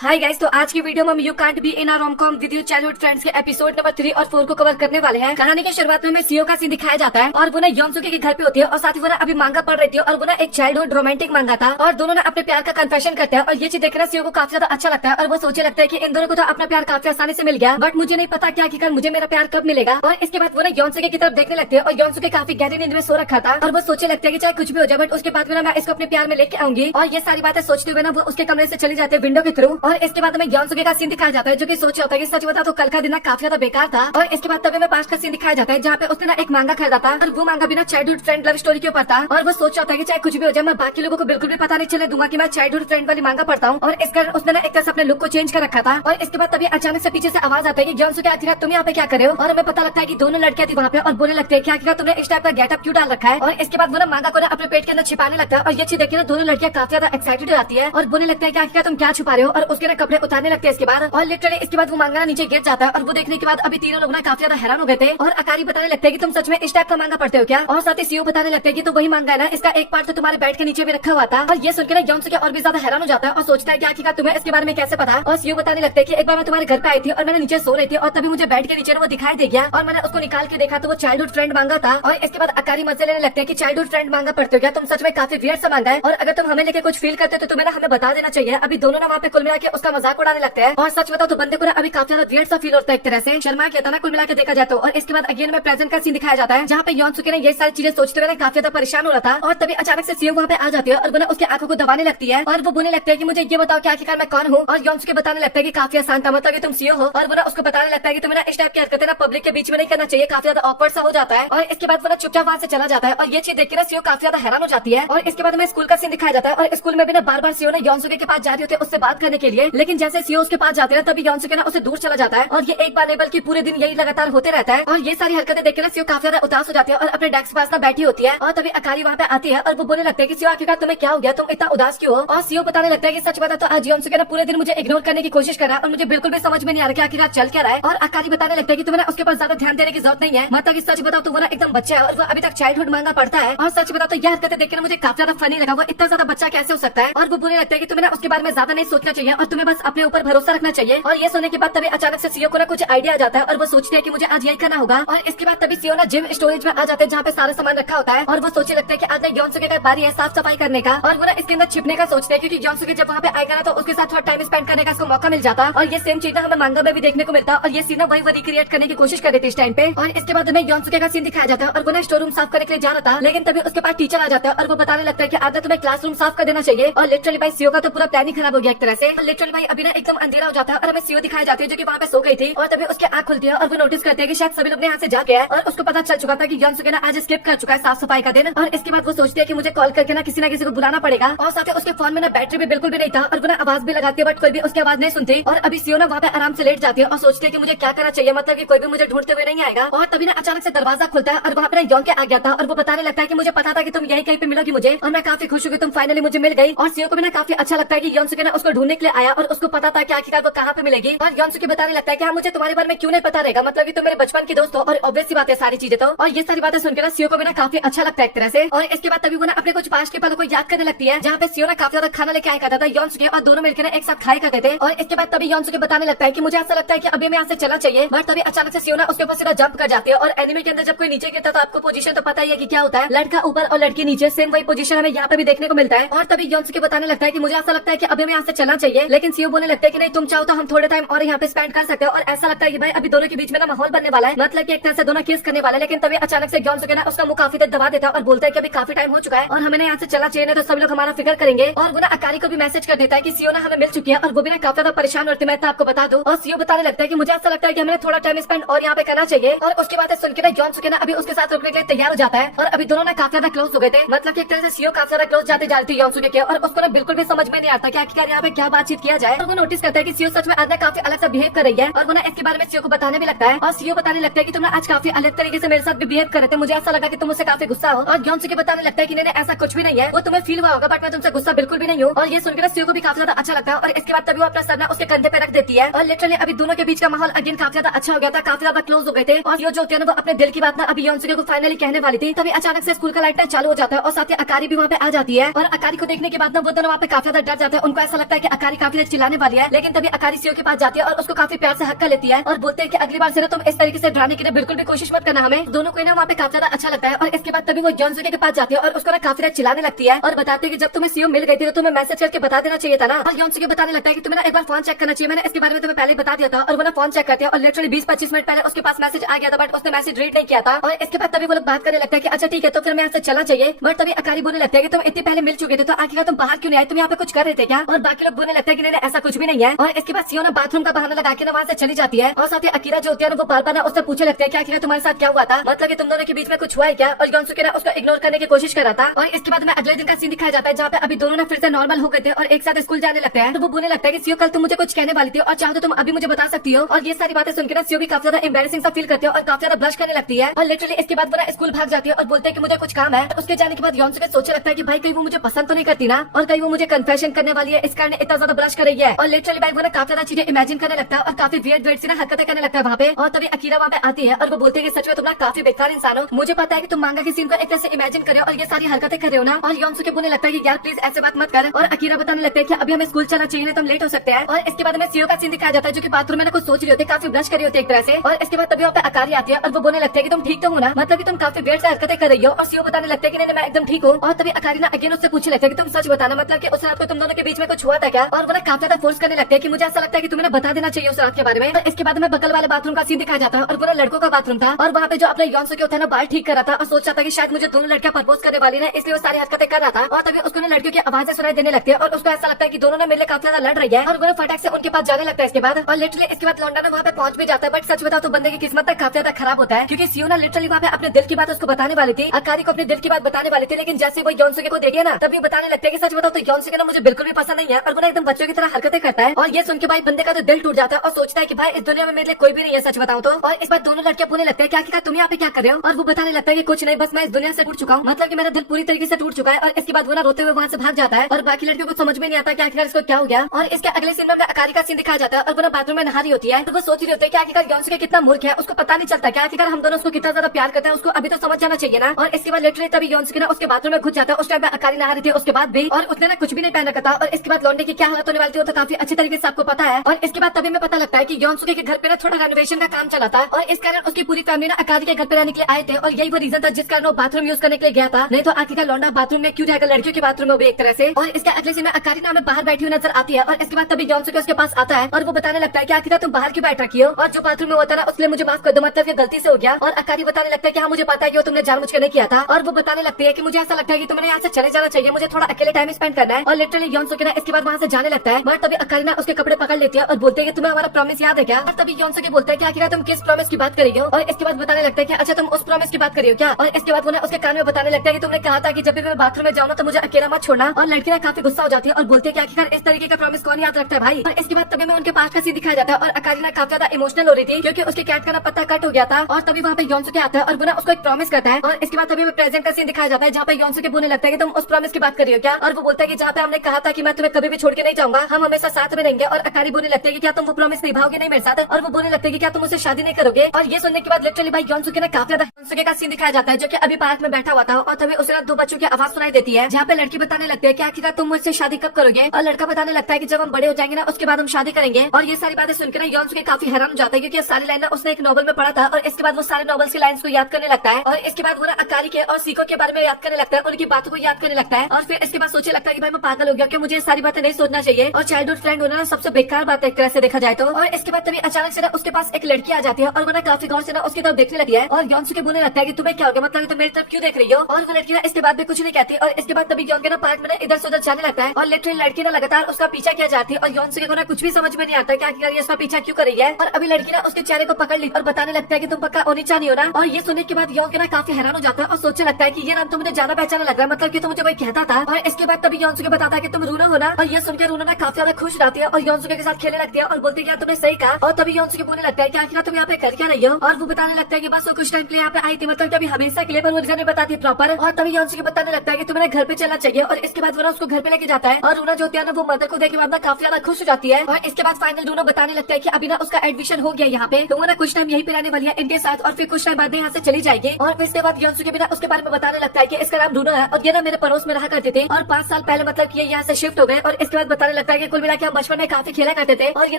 Hi guys, तो आज की वीडियो में हम you can't be in a rom com with your childhood friends के एपिसोड नंबर 3 और 4 को कवर करने वाले हैं। कहानी की शुरुआत में हमें सीओ का सीन दिखाया जाता है और वो ना योनसुके के घर पे होती है और साथ ही वो ना अभी मांगा पढ़ रही थी और वो ना एक चाइल्डहुड रोमांटिक मांगा था और दोनों ना अपने प्यार का कन्फेशन करते हैं और ये चीज देखकर सीओ को काफी ज्यादा अच्छा लगता है और वो सोचे लगता है कि इन दोनों को तो अपना प्यार काफी आसानी से मिल गया, बट मुझे नहीं पता क्या कि मुझे मेरा प्यार कब मिलेगा। और इसके बाद वो ना योनसुके की तरफ देखने लगते हैं और योनसुके काफी गहरी नींद में सो रखा था और वो सोचे लगता है कि चाहे कुछ भी हो जाए बट उसके बाद में मैं इसको अपने प्यार में लेके आऊंगी। और ये सारी बातें सोचते हुए ना वो उसके कमरे से चली जाते हैं विंडो के थ्रू। और इसके बाद में योनसुके का सीन दिखाया जाता है जो कि सोच होता है कि सच बता तो कल का दिन काफी ज्यादा बेकार था। और इसके बाद तभी में पास्ट का सीन दिखाया जाता है जहाँ पे उसने ना एक मांगा खरीदा था और वो मांगा भी ना चाइल्डहुड फ्रेंड लव स्टोरी के ऊपर था। और वो सोच होता है कि चाहे कुछ भी हो जाए मैं बाकी लोगों को बिल्कुल भी पता नहीं चले दूंगा कि मैं चाइल्डहुड फ्रेंड वाली मांगा पढ़ता हूँ। और इस कारण उसने ना एक तरह से अपने लुक को चेंज कर रखा था। और इसके बाद तभी अचानक से पीछे से आवाज आता है कि योनसुके आखिर तुम यहाँ पे क्या कर रहे हो। और हमें पता लगता है कि दोनों लड़कियां थी वहाँ पे और बोलने लगते हैं कि आखिर तुमने इस टाइप का गेटअप क्यों डाल रखा है। और इसके बाद वो ना मांगा को ना अपने पेट के अंदर छिपाने लगता है और ये चीज देखिए ना दोनों लड़कियां काफी ज्यादा एक्साइटेड हो जाती है और बोलने लगता है कि आखिर तुम क्या छुपा रहे हो। और उसके ना कपड़े उतारने लगते हैं इसके बाद। और लिटरली इसके बाद वो मांगा नीचे गिर जाता है और वो देखने के बाद अभी तीनों लोग ना काफी ज्यादा हैरान हो गए थे। और अकारी बताने लगते हैं कि तुम सच में इस टाइप का मांगा पढ़ते हो क्या। और साथ ही सीओ बताने लगते हैं कि तो वही मांगा है ना, इसका एक पार्ट तो तुम्हारे बेड के नीचे भी रखा हुआ था। और ये सुनकर ना योनसुके और भी ज्यादा हैरान हो जाता है और सोचता है कि आखिरकार तुम्हें इसके बारे में कैसे पता। और सीओ बताने लगते हैं कि एक बार मैं तुम्हारे घर पे आई थी और मैंने नीचे सो रही थी और तभी मुझे बेड के नीचे वो दिखाई दे गया और मैंने उसको निकाल के देखा तो वो चाइल्डहुड फ्रेंड मांगा था। और इसके बाद अकारी मजे लेने लगते हैं कि चाइल्डहुड फ्रेंड मांगा पढ़ते हो क्या, तुम सच में काफी वियर्ड सा मांगा है और अगर तुम हमें लेके कुछ फील करते हो तो तुम्हें ना हमें बता देना चाहिए। अभी दोनों ना वहाँ पे कुल मिला के उसका मजाक उड़ाने लगते हैं। और सच बताओ तो बंदे को ना अभी काफी ज्यादा वियर्ड सा फील होता है, एक तरह से शर्मा कहता ना कुल मिला के देखा जाए तो। और इसके बाद अगेन में प्रेजेंट का सीन दिखाया जाता है जहाँ पे योनसुके ने ये सारी चीजें सोचते हुए काफी ज्यादा परेशान हो रहा था। और तभी अचानक से सीओ वहाँ पे आ जाती है और वो ना उसकी आंखों को दबाने लगती है और वो बोलने लगता है कि मुझे ये बताओ कि आखिरकार मैं कौन हूँ। और योनसुके बताने लगता है कि काफी आसान था, मतलब कि तुम सीओ हो। और वो ना उसको बताने लगता है कि तुम्हें ना इस टाइप की हरकतें ना पब्लिक के बीच में नहीं करना चाहिए, काफी ज्यादा ऑकवर्ड सा हो जाता है। और इसके बाद वो ना चुपचाप वहाँ से चला जाता है और ये चीज देख के ना सीओ काफी ज्यादा हैरान हो जाती है। और इसके बाद में स्कूल का सीन दिखाया जाता है और स्कूल में भी ना बार बार सीओ ने योनसुके के पास जा रही होती है उससे बात करने के लिए, लेकिन जैसे सीओ उसके पास जाते हैं तभी योनसुके ना उसे दूर चला जाता है। और ये एक बार नहीं बल्कि पूरे दिन यही लगातार होते रहता है। और ये सारी हरकतें देख के ना सीओ काफी ज्यादा उदास हो जाती है और अपने डेस्क पास ना बैठी होती है। और तभी अकारी वहाँ पे आती है और वो बोलने लगते हैं कि सीओ आखिरकार तुम्हें क्या हो गया, तुम इतना उदास क्यों हो। और सीओ बताने लगता है कि सच बता तो आज योनसुके ना पूरे दिन मुझे इग्नोर करने की कोशिश कर रहा है और मुझे बिल्कुल भी समझ में नहीं आ रहा कि आखिरकार चल क्या रहा है। और अकारी बताने लगता है कि तुम्हें ना उसके पास ज्यादा ध्यान देने की जरूरत नहीं है, मतलब कि सच बताओ तो वो ना एकदम बच्चा है और वो अभी तक चाइल्डहुड मांगा पढ़ता है। और सच बताओ तो यह हरकतें देखकर मुझे काफी ज्यादा फनी लगा, वो इतना ज्यादा बच्चा कैसे हो सकता है। और वो बोलने लगता है कि तुम्हें ना उसके बारे में ज्यादा नहीं सोचना चाहिए और तुम्हें बस अपने ऊपर भरोसा रखना चाहिए। और ये सुनने के बाद तभी अचानक से सीओ को ना कुछ आइडिया आ जाता है और वो सोचते हैं कि मुझे आज यही करना होगा। और इसके बाद तभी सीओ ना जिम स्टोरेज में आ जाते हैं जहाँ पे सारा सामान रखा होता है और वो सोचने लगता है कि आज ना योनसुके का बारी है साफ सफाई करने का। और वो ना इसके अंदर छिपने का सोचते हैं क्योंकि योनसुके जब वहाँ पे आएगा ना तो उसके साथ थोड़ा टाइम स्पेंड करने का इसको मौका मिल जाता। और ये सेम चीज ना हमें मांगा में भी देखने को मिलता और ये सीन वही वो रिक्रिएट करने की कोशिश कर रही थी इस टाइम पे। और इसके बाद हमें योनसुके का सीन दिखाया जाता है और वो ना स्टोर रूम साफ करने के लिए जा रहा था, लेकिन तभी उसके पास टीचर आ जाता है और वो बताने लगता है कि आज तुम्हें क्लासरूम साफ कर देना चाहिए। और लिटरली भाई सीओ का तो पूरा प्लान ही खराब हो गया एक तरह से। लिटरली भाई अभी ना एकदम अंधेरा हो जाता है और हमें सीओ दिखाई जाती है जो कि वहाँ पे सो गई थी। और तभी उसकी आंख खुलती है और वो नोटिस करते हैं कि शायद सभी लोग यहाँ से जा गया है और उसको पता चल चुका था कि योनसुके ना आज स्किप कर चुका है साफ सफाई का दिन। और इसके बाद वो सोचती है कि मुझे कॉल करके ना किसी को बुलाना पड़ेगा। और साथ ही उसके फोन में ना बैटरी भी बिल्कुल भी नहीं था और वो ना आवाज भी लगाती है बट कोई भी उसकी आवाज नहीं सुनती। और अभी सीओ ना वहाँ पे आराम से लेट जाती है और सोचती है कि मुझे क्या करना चाहिए, मतलब कि कोई भी मुझे ढूंढते हुए नहीं आएगा। और तभी ना अचानक से दरवाजा खुलता है और वहाँ पे ना योन के आ गया था और वो बताने लगता है कि मुझे पता था कि तुम यही कहीं पे मिलोगी मुझे और मैं काफी खुश हूँ कि तुम फाइनली मुझे मिल गई। और सीओ को भी ना काफी अच्छा लगता है कि योनसुके ना उसको ढूंढने के लिए आया और उसको पता था कि आखिरकार वो कहाँ पे मिलेगी। और योनसुके बताने लगता है कि हाँ मुझे तुम्हारे बारे में क्यों नहीं पता रहेगा, मतलब कि तुम मेरे बचपन की दोस्त हो और ऑब्वियस सी बात है सारी चीजें तो। और ये सारी बातें सुनकर ना सीओ को भी ना काफी अच्छा लगता है एक तरह से। और इसके बाद तभी वो ना अपने कुछ पास्ट के पलों को याद करने लगती है जहाँ पे सीओ ना काफी ज्यादा खाना लेके आया करता था योनसुके और दोनों मिलकर ना एक साथ खाया करते थे। और इसके बाद तभी योनसुके बताने लगता है कि मुझे ऐसा लगता है कि अभी मैं यहाँ से चलना चाहिए, बट तभी अचानक से सीओ ना उसके ऊपर सीधा जंप कर जाती है। और एनिमे के अंदर जब कोई नीचे गिरता है तो आपको पोजीशन तो पता ही है कि क्या होता है, लड़का ऊपर और लड़की नीचे, सेम वही पोजीशन हमें यहाँ पे भी देखने को मिलता है। और तभी योनसुके बताने लगता है कि मुझे ऐसा लगता है कि अभी मैं यहाँ से चलना चाहिए, लेकिन सीओ बोलने लगता है कि नहीं तुम चाहो तो हम थोड़े टाइम और यहाँ पे स्पेंड कर सकते हो। और ऐसा लगता है कि भाई अभी दोनों के बीच में ना माहौल बनने वाला है, मतलब कि एक तरह से दोनों किस करने वाले। लेकिन तभी अचानक से योनसुके ना उसका मुंह काफी देर दबा देता है और बोलता है कि अभी काफी टाइम हो चुका है और हमें यहाँ से चलना चाहिए, तो सब लोग हमारा फिक्र करेंगे। और वो ना अकारी को भी मैसेज कर देता है कि सीओ ना हमें मिल चुकी है और वो भी ना काफी ज्यादा परेशान होती है, मैं आपको बता दूं। और सीओ बताने लगता है कि मुझे ऐसा लगता है कि हमें थोड़ा टाइम स्पेंड और यहाँ पे करना चाहिए। और उसके बाद सुनकर ना योनसुके ना अभी उसके साथ रुकने के लिए तैयार हो जाता है और अभी दोनों ना काफी ज्यादा क्लोज हो गए थे, मतलब कि एक तरह से सीओ काफी ज्यादा क्लोज जाते जा रही थी योनसुके के। और उसको ना बिल्कुल भी समझ में नहीं आता कि आखिरकार यहाँ पे क्या बातचीत किया जाए। और वो नोटिस करता है कि सीओ सच में आज ना काफी अलग सा बिहेव कर रही है और वो ना इसके बारे में सीओ को बताने भी लगता है। और सीओ बताने लगता है कि तुम ना आज काफी अलग तरीके से मेरे साथ भी बिहेव कर रहे थे, मुझे ऐसा लगा कि तुम मुझसे काफी गुस्सा हो। और योनसुके बताने लगता है कि नहीं ऐसा कुछ भी नहीं है, वो तुम्हें फील हुआ होगा बट मैं तुमसे गुस्सा बिल्कुल भी नहीं हूँ। और ये सुनकर सीओ को भी काफी ज्यादा अच्छा लगता है। और इसके बाद तभी वो अपना सर ना उसके कंधे पे रख देती है और लिटरली अभी दोनों के बीच का माहौल अगेन काफी ज्यादा अच्छा हो गया था, काफी ज्यादा क्लोज हो गए थे। और ये जो होती है ना वो अपने दिल की बात ना अभी योनसुके को फाइनली कहने वाली थी। तभी अचानक से स्कूल का लाइट चालू हो जाता है और साथ ही अकारी भी वहाँ पे आ जाती है। और अकारी को देखने के बाद ना वो दोनों वहाँ पे काफी ज्यादा डर जाता है, उनको ऐसा लगता है कि अकारी काफी चिल्लाने वाली है, लेकिन तभी अकारी सीओ के पास जाती है और उसको काफी प्यार से हक कर लेती है और बोलते हैं कि अगली बार से ना तुम इस तरीके से डराने के लिए बिल्कुल भी कोशिश मत करना हमें। दोनों को ना वहाँ पे काफी ज्यादा अच्छा लगता है और इसके बाद तभी वो योनसुके के पास जाती है और उसको ना काफी चिल्लाने लगती है और बताते हैं कि जब तुम्हें सीओ मिल गई थी तो तुम्हें मैसेज करके बता देना चाहिए था ना। और योनसुके बताने लगता है कि तुम्हें ना एक बार फोन चेक करना चाहिए, मैंने इसके बारे में तुम्हें पहले बता दिया था। और वो ना फोन चेक करते हैं और लिटरली 20-25 मिनट पहले उसके पास मैसेज आ गया था, बट उसने मैसेज रीड नहीं किया था। और इसके बाद तभी वो लोग बात करने लगता है कि अच्छा ठीक है तो फिर मैं यहाँ से चलना चाहिए। बट तभी अकारी बोलने लगता है कि तुम इतनी पहले मिल चुके थे तो आखिर तुम बाहर क्यों नहीं आए, तुम यहाँ पे कुछ कर रहे थे क्या? और बाकी लोग बोलने लगता है कि नहीं ऐसा कुछ भी नहीं है। और इसके बाद सीओ ना बाथरूम का बहाना लगा के ना वहाँ से चली जाती है और साथ ही अकीरा जो होती है ना वो बार बार ना उससे पूछने लगता है कि आखिर तुम्हारे साथ क्या हुआ था, मतलब कि तुम दोनों के बीच में कुछ हुआ है क्या? और योनसुके ना उसको इग्नोर करने की कोशिश कर रहा था। और इसके बाद में अगले दिन का सीन दिखाया जाता है जहाँ पे अभी दोनों ना फिर से नॉर्मल हो गए थे और एक साथ स्कूल जाने लगते हैं। तो वो बोलने लगता है कि सीओ कल तुम मुझे कुछ कहने वाली थी और चाहो तो तुम अभी मुझे बता सकती हो। और ये सारी बातें सुनकर ना सीओ भी काफी ज्यादा एम्बैरेसिंग सा फील करते हैं और काफी ज्यादा ब्लश करने लगती है। और लिटरली इसके बाद वो ना स्कूल भाग जाती है और बोलते हैं कि मुझे कुछ काम है। उसके जाने के बाद योनसुके सोचने लगता है कि भाई कहीं वो मुझे पसंद तो नहीं करती ना, और कहीं वो मुझे कन्फेशन करने वाली है, इस कारण इतना ज्यादा ब्लश कर रही है। और लिटरली भाई वो ना काफी ज्यादा चीजें इमेजिन करने लगता है और काफी वियर्ड सी ना हरकतें करने लगता है वहाँ पे। और तभी अकीरा वहाँ पे आती है और वो बोलते हैं कि सच में तुम ना काफी बेकार इंसान हो, मुझे पता है कि तुम मांगा की सीन को एक तरह से इमेजिन करे और ये सारी हरकतें कर रहे हो ना। और योनसुके बोलने लगता है कि यार प्लीज ऐसे बात मत कर। और अकीरा बताने लगता है कि अभी हमें स्कूल चलना चाहिए, तो हम लेट हो सकते हैं। और इसके बाद में सीओ का सीन दिखाया जाता है जो कि बाथरूम में ना कुछ सोच रही होती है, काफी ब्लश करी होती है एक तरह से। और इसके बाद तभी वहाँ पे अकारी आती है और वो बोलने लगता है कि तुम ठीक तो हो ना, मतलब कि तुम काफी वेट से हरकतें कर रही हो। और सीओ बताने लगता है कि नहीं मैं एकदम ठीक हूँ। और तभी अकारी ना अगेन उससे पूछने लगता है कि तुम सच बताना, मतलब कि उस रात को तुम दोनों के बीच में कुछ हुआ था क्या? और वो ना काफी ज्यादा फोर्स करने लगते हैं कि मुझे ऐसा लगता है कि तुम्हें बता देना चाहिए उस रात के बारे में। इसके बाद में बगल वाले बाथरूम का सीन दिखाया जाता है और वो लड़कों का बाथरूम था और वहाँ पे जो अपने योनसुके होता है ना बाल ठीक कर रहा था और सोच रहा था कि शायद मुझे दोनों लड़कियां प्रपोज करने वाली है, इसलिए वो सारी हरकतें कर रहा था। और तभी उसको ना लड़कियों की आवाजें सुनाई देने लगती है और उसको ऐसा लगता है कि दोनों ने मिलकर काफी ज्यादा लड़ रही है। और वो फटाक से उनके पास जाने लगता है इसके बाद। और लिटरली इसके बाद लौंडा ना वहाँ पे पहुंच भी जाता है, बट सच बताओ तो बंदे की किस्मत तक काफी ज्यादा खराब होता है, क्योंकि सीओ ना लिटरली वहाँ पे अपने दिल की बात उसको बताने वाली थी, अकारी को अपने दिल की बात बताने वाली थी। लेकिन जैसे वो योनसुके को देखे ना तभी बताने लगते हैं कि सच बताओ तो योनसुके ना मुझे बिल्कुल भी पसंद नहीं है और वो एकदम बच्चों की तरह हरकतें करता है। और ये सुन के भाई बंदे का तो दिल टूट जाता है और सोचता है कि भाई इस दुनिया में मेरे लिए कोई भी नहीं है सच बताऊं तो। और इस बार दोनों लड़कियां बोलने लगते हैं क्या तुम यहाँ पे क्या कर रहे हो? और वो बताने लगता है कि कुछ नहीं, बस मैं इस दुनिया से टूट चुका हूँ, मतलब कि मेरा दिल पूरी तरीके से टूट चुका है। और इसके बाद वो ना रोते हुए वहाँ से भाग जाता है और बाकी लड़कियों को समझ में नहीं आता कि आखिर इसको क्या हो गया। और इसके अगले सीन में अकारी का सीन दिखाया जाता है और वो ना बाथरूम में नहा रही होती है। तो वो सोच रही होती है कि आखिर योनसुके कितना मूर्ख है, उसको पता नहीं चलता क्या आखिर हम दोनों उसको कितना ज्यादा प्यार करते हैं, उसको अभी तो समझ जाना चाहिए ना। और इसके बाद लिटरली तभी योनसुके ना उसके बाथरूम में घुस जाता है, उस टाइम पे अकारी नहा रही थी उसके बाद भी, और उसने ना कुछ भी नहीं पहना था। और इसके बाद लौंडे की क्या हालत होने वाली थी वो तो काफी अच्छी तरीके से आपको पता है। और इसके बाद तभी में पता लगता है कि योनसुके के घर पे ना थोड़ा रेनोवेशन का काम चला था और इस कारण उसकी पूरी फैमिली ना अकारी के घर पे रहने के लिए आए थे और यही वो रीजन था जिस कारण वो बाथरूम यूज करने के लिए गया था, नहीं तो आखिर लौंडा बाथरूम में क्यों जाएगा, लड़कियों के बाथरूम में भी एक तरह से। और इसके अगले सीन में अकारी ना हमें बाहर बैठी हुई नजर आती है और इसके बाद तभी योनसुके उसके पास आता है और वो बताने लगता है कि आखिर तुम बाहर क्यों बैठ रखी हो और जो बाथरूम में होता है ना उसके लिए मुझे माफ कर दो, मतलब ये गलती से हो गया। और अकारी बताने लगता है कि हाँ मुझे पता है कि तुमने जानबूझ कर नहीं किया था। और वो बताने लगती है कि मुझे ऐसा लगता है कि तुम्हें यहाँ से चले जाना चाहिए, मुझे थोड़ा अकेले टाइम स्पेंड करना है। और लिटरली योनसुके ना इसके बाद वहाँ से जाने लगता है, बट तभी अकारी ना उसके कपड़े पकड़ लेती है और बोलते हैं कि तुम्हें हमारा प्रॉमिस याद है क्या? और तभी योनसुके बोलता है कि आखिर तुम किस प्रॉमिस की बात कर रही हो? और इसके बाद बताने लगता है कि अच्छा तुम उस प्रॉमिस की बात कर रही हो क्या? और इसके बाद वो ना उसके कान में बताने लगता है कि तुमने कहा था कि जब भी मैं बाथरूम में जाऊँ तो मुझे अकेला मत छोड़ना। और लड़की ना काफी गुस्सा हो जाती है और बोलती है कि आखिर इस तरीके का प्रॉमिस कौन याद रखता है भाई। और इसके बाद तभी में उनके पास का सीन दिखाया जाता है और अकारी ना काफी ज्यादा इमोशनल हो रही थी क्योंकि उसके कैट का ना पत्ता कट हो गया था। और तभी वहाँ पे योनसुके आता है और वो ना उसको एक प्रॉमिस करता है। और इसके बाद तभी प्रेजेंट का सीन दिखाया जाता है जहाँ पे योनसुके बोलने लगता है कि तुम उस प्रॉमिस की बात कर रही हो क्या? और वो बोलता है कि जहाँ पे हमने कहा था कि मैं तुम्हें कभी भी छोड़ के नहीं जाऊंगा, हम हमेशा साथ में रहेंगे। और अकारी बोलने लगते हैं कि क्या तुम वो प्रॉमिस निभाओगे नहीं मेरे साथ? और वो बोलने लगते हैं कि क्या तुम मुझसे शादी नहीं करोगे? और ये सुनने के बाद लिटरली भाई योनसुके ने काफी ज्यादा योनसुके का सीन दिखाया जाता है जो कि अभी पार्क में बैठा हुआ था और तभी उसे दो बच्चों की आवाज सुनाई देती है जहाँ पे लड़की बताने लगती है कि आखिर तुम मुझसे शादी कब करोगे? और लड़का बताने लगता है कि जब हम बड़े हो जाएंगे ना उसके बाद हम शादी करेंगे। और ये सारी बातें सुनकर ना योनसुके काफी हैरान हो जाता है क्योंकि सारी लाइन ना उसने एक नॉवल में पढ़ा था और इसके बाद वो सारे नॉवेल्स की लाइन्स को याद करने लगता है। और इसके बाद वो ना अकारी के और सीको के बारे में याद करने लगता है, उनकी बातों को याद करने लगता है। और फिर इसके बाद सोचने लगता है कि भाई मैं पागल हो गया कि मुझे ये सारी बातें नहीं सोचना चाहिए और चाइल्डहुड फ्रेंड होना सबसे बेकार बात है एक तरह से देखा जाए तो। और इसके बाद तभी अचानक से ना उसके पास एक लड़की आ जाती है और वो ना काफी गौर से ना उसकी तरफ देखने लगी है और योनसुके बोलने लगता है कि तुम्हें क्या हो गया, मतलब तुम मेरी तरफ क्यों देख रही हो? और वो लड़की ना इसके बाद भी कुछ नहीं कहती। और इसके बाद तभी योनके ना पार्क में ना इधर से उधर जाने लगता है और लिटरली लड़की ना लगातार उसका पीछा किया जाती है और योनसुके को ना कुछ भी समझ में नहीं आता कि आखिर ये उसका पीछा क्यों कर रही है। और अभी लड़की ना उसके चेहरे को पकड़ ली और बताने लगता है कि तुम पक्का ओनिचा नहीं हो ना। और ये सुनने के बाद योनके ना काफी हैरान हो जाता है और सोचने लगता है कि ये नाम तो मुझे ज्यादा पहचाना लग रहा है, मतलब कि तुम मुझे वही कहता था। और इसके बाद तभी योनसुके बताता है कि तुम रूना हो ना। और ये सुनकर रूना ना काफी ज्यादा खुश रहती है और योनसुके के साथ खेलने लगती है और बोलती है तुमने सही कहा। और तभी योनसुके बोलने लगता है कि आखिर तुम यहाँ पे कर क्या रही हो? और वो बताने लगता है कि बस वो कुछ टाइम के लिए यहाँ पे पे आई थी, मतलब कभी हमेशा के लिए, पर वो रीजन बताती है प्रॉपर। और तभी योंसुके बताने लगता है कि तुम्हें घर पे चलना चाहिए, और इसके बाद वो ना उसको घर पे लेके जाता है। और रूना जो होती है ना वो मदर को देख के बाद ना काफी ज्यादा खुश हो जाती है। और इसके बाद फाइनल रूना बताने लगता है कि अभी ना उसका एडमिशन हो गया यहाँ पे, तो वो ना कुछ टाइम यही पे रहने वाली है इनके साथ, और फिर कुछ टाइम बाद यहाँ से चली जाएगी। और फिर इसके बाद योंसुके भी ना उसके बारे में बताने लगता है कि इसका नाम रूना है और ये ना मेरे पड़ोस में रहा करते थे, और 5 साल पहले मतलब ये यहाँ से शिफ्ट हो गए। और इसके बाद बताने लगता है कि कुल मिला के हम बचपन में काफी खेला करते थे, और ये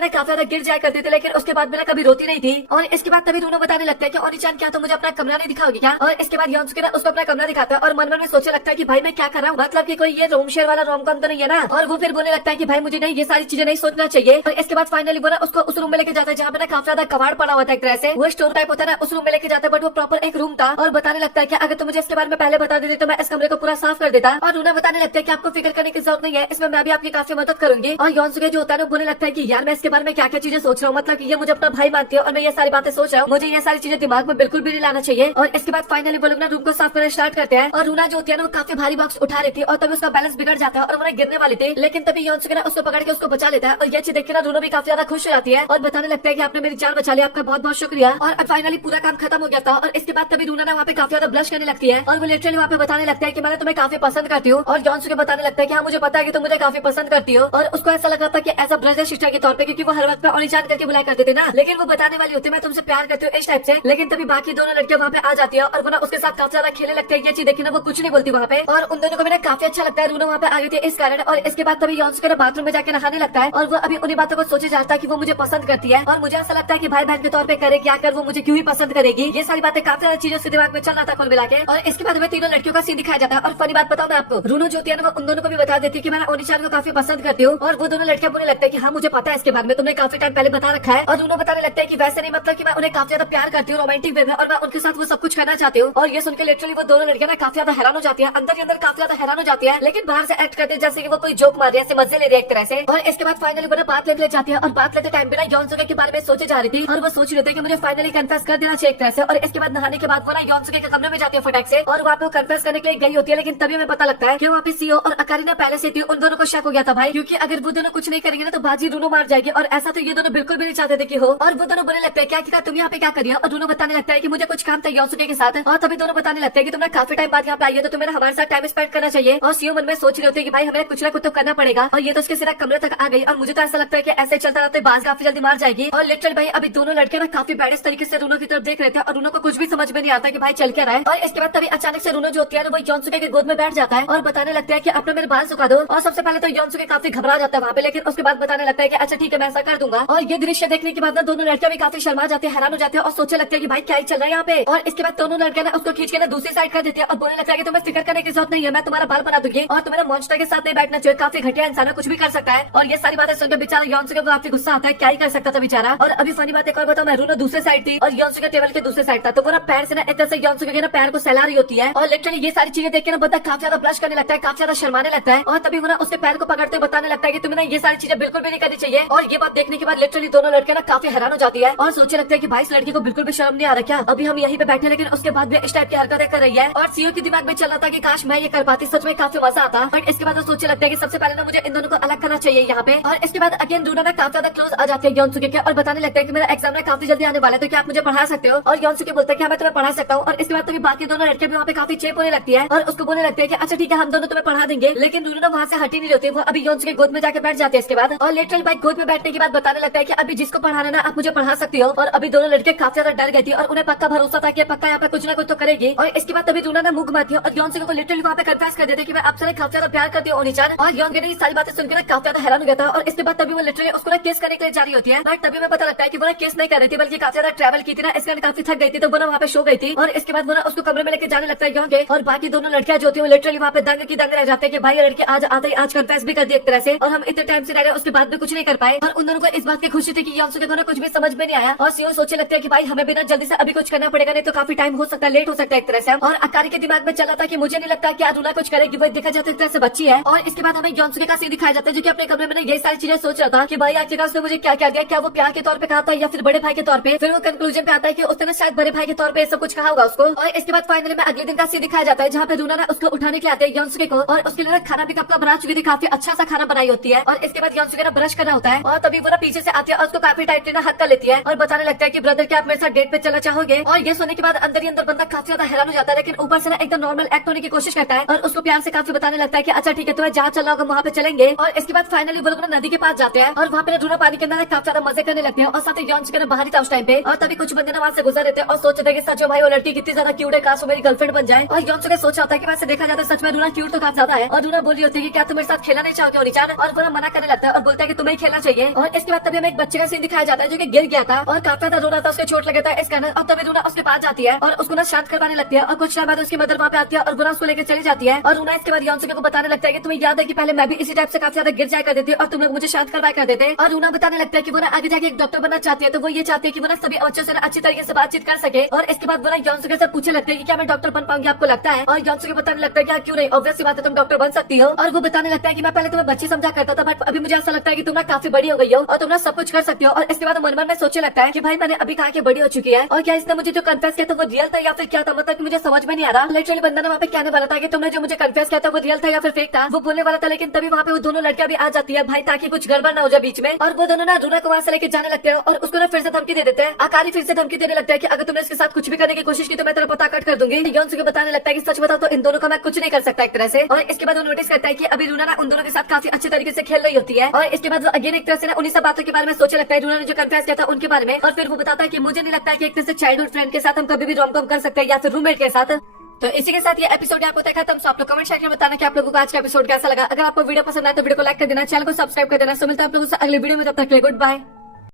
ना काफी ज्यादा गिर जाया करते थे, लेकिन उसके बाद मेरा कभी रोती नहीं थी। और इसके बाद तभी रूना बताने लगता है कि ओनी-चान क्या तो मुझे अपना कमरा नहीं दिखाओगी क्या। और इसके बाद योंसुके ना उसको अपना कमरा दिखाता है, और मन में सोचने लगता है कि भाई मैं क्या कर रहा हूँ, मतलब कि कोई ये रोम शेयर वाला रोम कॉम तो नहीं है ना। और वो फिर बोलने लगता है कि भाई मुझे नहीं ये सारी चीजें नहीं सोचना चाहिए। और इसके बाद फाइनली वो ना उसको उस रूम में लेके जाता है जहाँ पे ना काफी ज्यादा कबाड़ पड़ा हुआ था एक तरह से, वो स्टोर टाइप होता है ना, उस रूम में लेके जाता है, बट वो प्रॉपर एक रूम था। और बताने लगता है कि अगर तुम मुझे इसके बारे में पहले बता देते तो मैं इस कमरे को पूरा साफ कर देता। और रूना बताने लगता है कि आपको फिक्र करने की जरूरत नहीं है, इसमें मैं भी आपकी काफी मदद करूंगी। और योंसुके जो होता है ना बोलने लगता है कि यार मैं इसके बारे में क्या क्या चीजें सोच रहा हूँ, मतलब ये मुझे अपना भाई मानती है और मैं ये सारी बातें सोच रहा हूँ, मुझे ये सारी चीजें दिमाग में बिल्कुल भी नहीं लाना चाहिए। और इसके बाद फाइनली वो लोग ना रूम को साफ करना स्टार्ट करते हैं, और रूना जो होती है ना वो काफी भारी बॉक्स उठा रही थी, और तभी उसका बैलेंस बिगड़ जाता है और वो गिरने वाली थी, लेकिन तभी योंसुके ना उसको पकड़ के उसको बचा लेता है। और ये चीज देख के ना रूना भी काफी ज्यादा खुश हो जाती है, और बताने लगता है कि आपने मेरी जान बचा ली, आपका बहुत बहुत शुक्रिया। और अब फाइनली पूरा काम खत्म हो गया था। और इसके बाद तभी रूना ना वहाँ पे काफी ज्यादा ब्लश करने लगती है, और वो लिटरली वहाँ पे बताने लगता है कि मैंने तुम्हें काफी पसंद करती हूँ। और योंसुके बताने लगता है कि हाँ मुझे पता है कि तुम मुझे काफी पसंद करती हो। और उसको ऐसा लगा था कि एज अ ब्रदर सिस्टर के तौर पे, क्योंकि वो हर वक्त ओनी-चान करके बुलाया करते थे ना, लेकिन वो बताने वाली होती है मैं तुमसे प्यार करती हूँ इस टाइप से। लेकिन तभी बाकी दोनों लड़कियां वहाँ पे आ जाती है, और वो ना उसके साथ काफी ज्यादा खेलने लगते हैं। ये चीज देखी ना वो कुछ नहीं बोलती वहाँ पे, और उन दोनों को भी ना काफी अच्छा लगता है। रूना वहाँ पे आ गई थी इस कारण। और इसके बाद तभी योंसुके ना बाथरूम में जाके नहाने लगता है, और वो अभी उन्हीं बातों को सोचे जाता है कि वो मुझे पसंद करती है, और मुझे ऐसा लगता है कि भाई बहन के तौर पे करे क्या कर, वो मुझे क्यों ही पसंद करेगी। ये सारी बातें काफी ज्यादा चीजों से दिमाग में चल रहा था कुल मिला के। और इसके बाद हमें तीनों लड़कियों का सीन दिखाया जाता है। और फनी बात बताऊं मैं आपको, रूनो जो होती है ना वो उन दोनों को भी बता देती है कि मैं ओनी-चान को काफी पसंद करती हूँ। और वो दोनों लड़कियां बोलने लगते हैं कि हाँ मुझे पता है इसके बारे में, तुमने काफी टाइम पहले बता रखा है। और रूनो बताने लगता है कि वैसे नहीं, मतलब कि मैं उन्हें काफी ज्यादा प्यार करती हूँ रोमांटिक वे में, और मैं उनके साथ वो सब कुछ करना चाहती हूँ। और ये सुनकर लिटरली वो दोनों लड़कियां ना काफी ज्यादा हैरान हो जाती है, अंदर ही अंदर काफी ज्यादा हैरान हो जाती है, लेकिन बाहर से एक्ट करते जैसे कि वो कोई जोक मार रही है, मजे ले रही है एक तरह से। और इसके बाद फाइनली वो ना बात लेने जाती है, और बात लेते टाइम पे ना योंसुके के बारे में सोचे जा रही थी, और वो सोच रहे थे कि मुझे फाइनली कन्फेस कर देना चाहिए एक तरह से। और इसके बाद नहाने के बाद वो ना योंसुके के कमरे में जाती है फटाक से, और वहाँ पे वो कन्फेस करने के लिए गई होती है, लेकिन तभी हमें पता लगता है कि वहाँ पे सीओ और अकारी ना पहले से थी। उन दोनों को शक हो गया था भाई, क्योंकि अगर वो दोनों कुछ नहीं करेंगे ना तो बाजी रूनो मार जाएगी, और ऐसा तो ये दोनों बिल्कुल भी नहीं चाहते थे कि हो। और वो दोनों बोलने लगते हैं क्या तुम यहाँ पे क्या कर रही हो। और रूनो बताने लगता है कि मुझे कुछ काम था योंसुके के साथ। और तभी दोनों बताने लगते हैं कि तुमने काफी टाइम बाद यहाँ पे आई है, तो तुम्हें हमारे साथ टाइम स्पेंड करना चाहिए। और सीओ मन में सोच रहे होते हैं कि भाई हमें कुछ ना कुछ तो करना पड़ेगा। और ये तो उसके सिर्फ कमरे तक आ गई, और मुझे तो ऐसा लगता है कि ऐसे चलता रहता है बाज काफी जल्दी मार जाएगी। और लिटरल भाई अभी दोनों लड़के ना काफी बैडेस्ट तरीके से रूनो की तरफ देख रहे थे, और रूनो को कुछ भी समझ में नहीं आता कि भाई चल क्या रहा है। और इसके बाद तभी अचानक से रूनो जो होती है वो योंसुके के गोद में बैठ जाता है, और बताने लगता है कि अपने मेरे बाल सुखा दो। और सबसे पहले तो योंसुके काफी घबरा जाता है वहाँ पे, लेकिन उसके बाद बताने लगता है कि अच्छा ठीक है मैं ऐसा कर दूंगा। और ये दृश्य देखने के बाद ना दोनों लड़कियां भी काफी शर्मा जाते हैं, हैरान हो जाते हैं, और सोचने लगते हैं कि भाई क्या ही चल रहा है यहाँ पे। और इसके बाद दोनों लड़कियां ना उसको खींच के ना दूसरी साइड कर देती है, और बोलने लगता है कि तुम्हें फिक्र करने की जरूरत नहीं है, मैं तुम्हारा बाल बना दूंगी, और तुम्हें मॉन्स्टर के साथ नहीं बैठना चाहिए, काफी घटिया इंसान है, कुछ भी कर सकता है। और ये सारी बातें सुनकर बेचारा योंसुके को काफी गुस्सा आता है, क्या ही कर सकता था बेचारा। और अभी फनी बात एक और बताऊं मैं, रूनो दूसरे साइड थी और योंसुके टेबल के दूसरे साइड था, तो वो ना पैर से ना एक तरह से योंसुके के ना पैर को सहला रही होती है। और लिटरली ये सारी चीजें देख के ना बंदा काफी ज्यादा ब्लश करने लगता है, काफी ज्यादा शर्माने लगता है। और तभी वो ना उसके पैर को पकड़ते हुए बताने लगता है कि तुम्हें ना ये सारी चीजें बिल्कुल भी नहीं करनी चाहिए। और ये बात देखने के बाद लिटरली दोनों लड़के ना काफी हैरान हो जाती है, और सोचने लगता है कि भाई इस लड़की को बिल्कुल भी शर्म नहीं आ रहा क्या, अभी हम यहीं पे बैठे लेकिन उसके बाद भी इस टाइप की हरकतें कर रही है। और सीओ के दिमाग में चल रहा था कि काश मैं ये कर पाती, सच में काफी मजा आता। बट इसके बाद वो सोचने लगता है कि सबसे पहले ना मुझे इन दोनों को अलग करना चाहिए यहाँ पे। और इसके बाद अगेन रूना ना काफी ज्यादा क्लोज आ जाती है योंसुके के, और बताने लगता है कि मेरा एग्जाम ना काफी जल्दी आने वाला है, तो क्या आप मुझे पढ़ा सकते हो। और योंसुके बोलता है कि मैं तुम्हें पढ़ा सकता हूँ। और इसके बाद तभी बाकी दोनों लड़के भी वहाँ पे काफी चेप होने लगती है, और उसको बोलने लगते हैं कि अच्छा ठीक है हम दोनों तुम्हें पढ़ा देंगे। लेकिन रूना वहाँ से हटी नहीं होती, वो अभी योंसुके गोद में जाके बैठ जाते हैं इसके बाद। और लिटरली भाई गोद में बैठने के बाद बताने लगता है कि अभी जिसको पढ़ाना ना आप मुझे पढ़ा सकती हो। और अभी दोनों लड़के काफी ज्यादा डर गई थी, और उन्हें पक्का भरोसा था कि पक्का यहाँ पे कुछ ना कुछ तो करेगी। और इसके बाद तभी रूना ना मुंह घुमाती है, और योंसुके को लिटरली वहाँ पे कन्फेस कर देते कि मैं आपसे काफी ज्यादा प्यार करती हूँ ओनी-चान। और योंसुके ने ये सारी बातें सुनकर ना काफी ज्यादा हैरान हो गया था। और इसके बाद तभी वो लिटरली उसको ना किस करने के लिए जा रही होती है, बट तभी हमें पता लगता है कि वो ना किस नहीं कर रही थी, बल्कि काफी ज्यादा ट्रैवल की थी ना, इसके काफी थक गई थी, तो वो ना वहाँ पे सो गई थी। और इसके बाद वो ना उसको कमरे में लेके जाने लगता है योंगे, और बाकी दोनों लड़कियां जो होती है लिटरली वहाँ पे दंग की दंग रह जाते हैं कि भाई ये लड़के आज आते ही आज कन्फेस भी कर दिया एक तरह से, और हम इतने टाइम से रह रहे उसके बाद भी कुछ नहीं कर पाए। और उन दोनों को इस बात की खुशी थी कि योंसुके को ना कुछ भी समझ में नहीं आया। और सीओ सोचने लगते हैं कि भाई हमें भी ना जल्दी से अभी कुछ करना पड़ेगा, नहीं तो काफी टाइम हो सकता है, लेट हो सकता है एक तरह से। और अकारी के दिमाग में चला था कि मुझे नहीं लगता कि रूना कुछ करेगी, वो देखा जाता है एक तरह से बच्ची है। और इसके बाद हमें योंसुके का सीन दिखाया जाता है जो कि अपने कमरे में ये सारी चीजें सोच रहा था कि भाई आखिरकार उसने मुझे क्या क्या दिया, क्या वो प्यार के तौर पे कहा था या फिर बड़े भाई के तौर पे। फिर वो कंक्लूजन पे आता है कि उसने शायद बड़े भाई के तौर पे सब कुछ कहा होगा उसको। और इसके बाद फाइनली में अगले दिन का सीन दिखाया जाता है जहाँ पे रूना ना उसको उठाने के लिए आते हैं योंसुके को, और उसके लिए खाना भी कब का बना चुकी थी, काफी अच्छा सा खाना बनाई होती है। और इसके बाद योंसुके ना ब्रश करना होता है, और तभी वो ना पीछे से आती है और उसको काफी टाइटली ना हक कर लेती है, और बताने लगता है कि ब्रदर क्या आप मेरे साथ डेट पे चलना चाहोगे। और ये सुनने बताने के बाद अंदर ही अंदर बंदा काफी ज्यादा हैरान हो जाता है, लेकिन ऊपर से ना एकदम नॉर्मल एक्ट होने की कोशिश करता है और उसको प्यार से काफी बताने लगता है कि अच्छा ठीक है तुम्हें जहाँ चला होगा वहाँ पे चलेंगे। और इसके बाद फाइनली वो लोग नदी के पास जाते हैं और वहाँ पे रूना पानी के अंदर काफी ज्यादा मजे करने लगते हैं और साथ ही यॉन्स के बाहर ही था उस टाइम पे। और तभी कुछ बंदे ना वहाँ से गुजर रहते हैं और सोचते थे कि सच में भाई वो लड़की कितनी ज्यादा क्यूट है, काश वो मेरी गर्लफ्रेंड बन जाए। और यॉन्स का सोचा होता है कि वैसे देखा जाता है सच में रूना क्यूट तो काफी ज्यादा है। और रूना बोल रही होती है कि क्या तुम मेरे साथ खेलना नहीं चाहोगे ओनिचान, और वो मना करने लगता है और बोलता है कि तुम्हें खेलना चाहिए। और इसके बाद तभी हमें एक बच्चे का सीन दिखाया जाता है जो कि गिर गया था और काफी ज्यादा रो रहा था, उसके चोट लगा था इस कारण। और तभी रूना उसके पास जाती है और उसको ना शांत करवाने लगती है और कुछ टाइम बाद उसकी मदर वहाँ पे आती है और रूना उसको लेकर चली जाती है। और रूना इसके बाद यॉन्सुके को बताने लगता है कि तुम्हें याद है कि पहले मैं भी इसी टाइप से काफी ज्यादा गिर जाया करती थी और तुम लोग मुझे शांत करवाया करते थे। और रूना बताने लगता है कि वो ना आगे जाके एक डॉक्टर बनना चाहती है, तो वो ये चाहती है कि वो ना सभी बच्चों से ना अच्छी तरीके से बातचीत कर सके। और इसके बाद वो ना यॉन्सुके से पूछने लगते हैं कि क्या मैं डॉक्टर बन पाऊंगी, आपको लगता है? और यॉन्सुके बताने लगता है कि क्यों नहीं, ऑब्वियस सी बात है तुम डॉक्टर बन सकती हो। और वो बताने लगता है कि मैं पहले तुम्हें बच्ची समझा करता था बट अभी मुझे ऐसा लगता है कि तुम ना काफी बड़ी हो गई हो और तुम ना सब कुछ कर सकती हो। और इसके बाद मन में सोचने लगता है कि भाई मैंने अभी कहा कि बड़ी हो चुकी है और क्या इसने मुझे जो कन्फेस किया था वो रियल था या फिर क्या था, मतलब कि मुझे समझ में नहीं आ रहा। लिटरली बंदा ने वहाँ पे कहने वाला था कि तुमने जो मुझे कन्फेस किया था वो रियल था या फिर फेक था, वो बोलने वाला था। लेकिन तभी वहाँ पे वो दोनों लड़कियां भी आ जाती है भाई ताकि कुछ गड़बड़ ना हो जाए बीच में। और वो दोनों ना रूना को वहाँ से लेके जाने लगते हैं और उसको ना फिर से धमकी दे देते हैं। आकारी फिर से धमकी देने लगता है कि अगर तुमने इसके साथ कुछ भी करने की कोशिश की तो मैं तेरा पता कट कर दूंगी। यॉन्सुके बताने लगता है कि सच बताओ तो इन दोनों का मैं कुछ नहीं कर सकता एक तरह से। और इसके बाद वो नोटिस करता है कि अभी रूना ना उन दोनों के साथ काफी अच्छे तरीके से खेल रही होती है। और इसके बाद वो अगेन एक तरह से ना उन्हीं सब बातों के बारे में सोचने लगता है रूना ने जो कन्फेस किया था उनके बारे में। और फिर वो बताता है कि मुझे नहीं लगता है कि एक तरह से चाइल्डहुड फ्रेंड के साथ हम कभी भी रोम कॉम कर सकते हैं या फिर रूममेट के साथ। तो इसी के साथ ये एपिसोड आपको देखा था, आप लोग कमेंट सेक्शन में बताना कि आप लोगों को आज का एपिसोड कैसा लगा। अगर आपको वीडियो पसंद आए तो वीडियो को लाइक कर देना, चैनल को सब्सक्राइब कर देना। सो मिलता है आप लोगों से अगले वीडियो में, तब तक के लिए गुड बाय।